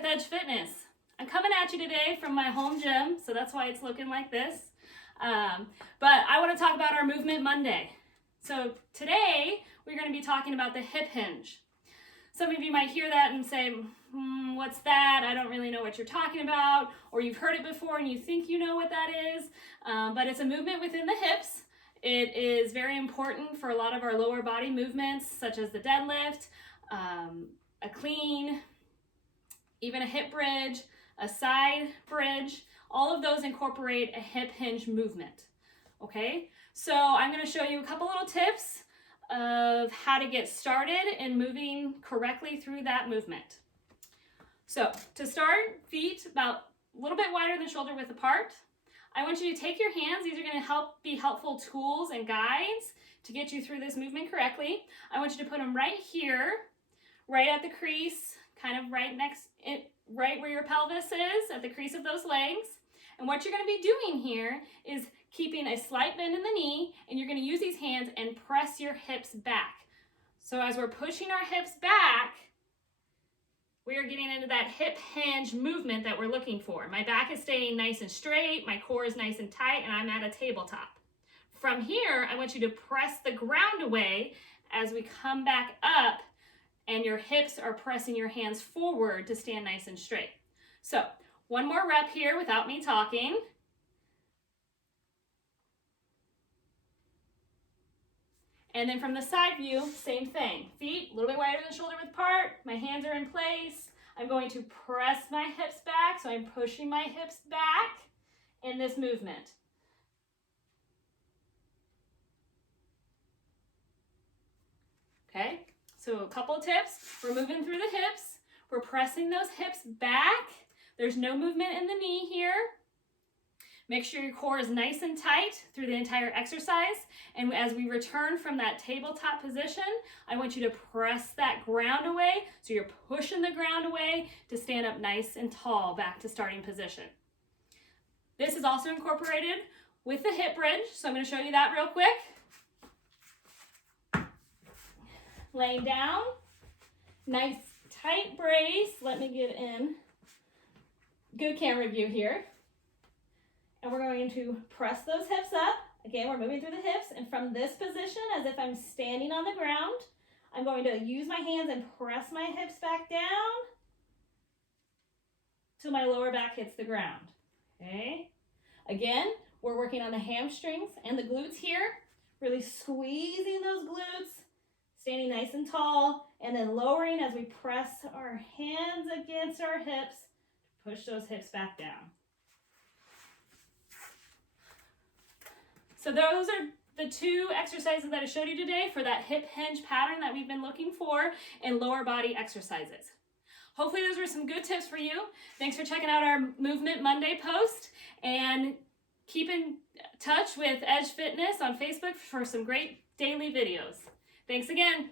with Edge Fitness. I'm coming at you today from my home gym, so that's why it's looking like this. But I want to talk about our Movement Monday. So today we're going to be talking about the hip hinge. Some of you might hear that and say, what's that? I don't really know what you're talking about. Or you've heard it before and you think you know what that is. But it's a movement within the hips. It is very important for a lot of our lower body movements, such as the deadlift, a clean, even a hip bridge, a side bridge. All of those incorporate a hip hinge movement. Okay, so I'm going to show you a couple little tips of how to get started in moving correctly through that movement. So to start, feet about a little bit wider than shoulder width apart. I want you to take your hands. These are going to be helpful tools and guides to get you through this movement correctly. I want you to put them right here, right at the crease, kind of right where your pelvis is, at the crease of those legs. And what you're going to be doing here is keeping a slight bend in the knee, and you're going to use these hands and press your hips back. So as we're pushing our hips back, we are getting into that hip hinge movement that we're looking for. My back is staying nice and straight, my core is nice and tight, and I'm at a tabletop. From here, I want you to press the ground away as we come back up, and your hips are pressing your hands forward to stand nice and straight. So one more rep here without me talking. And then from the side view, same thing. Feet a little bit wider than shoulder width apart. My hands are in place. I'm going to press my hips back, so I'm pushing my hips back in this movement. Okay, so a couple of tips. We're moving through the hips. We're pressing those hips back. There's no movement in the knee here. Make sure your core is nice and tight through the entire exercise. And as we return from that tabletop position, I want you to press that ground away. So you're pushing the ground away to stand up nice and tall back to starting position. This is also incorporated with the hip bridge. So I'm going to show you that real quick. Laying down, nice tight brace. Let me get in good camera view here. And we're going to press those hips up. Again, we're moving through the hips. And from this position, as if I'm standing on the ground, I'm going to use my hands and press my hips back down till my lower back hits the ground. Okay? Again, we're working on the hamstrings and the glutes here. Really squeezing those glutes, standing nice and tall, and then lowering as we press our hands against our hips to push those hips back down. So those are the two exercises that I showed you today for that hip hinge pattern that we've been looking for in lower body exercises. Hopefully those were some good tips for you. Thanks for checking out our Movement Monday post, and keep in touch with Edge Fitness on Facebook for some great daily videos. Thanks again.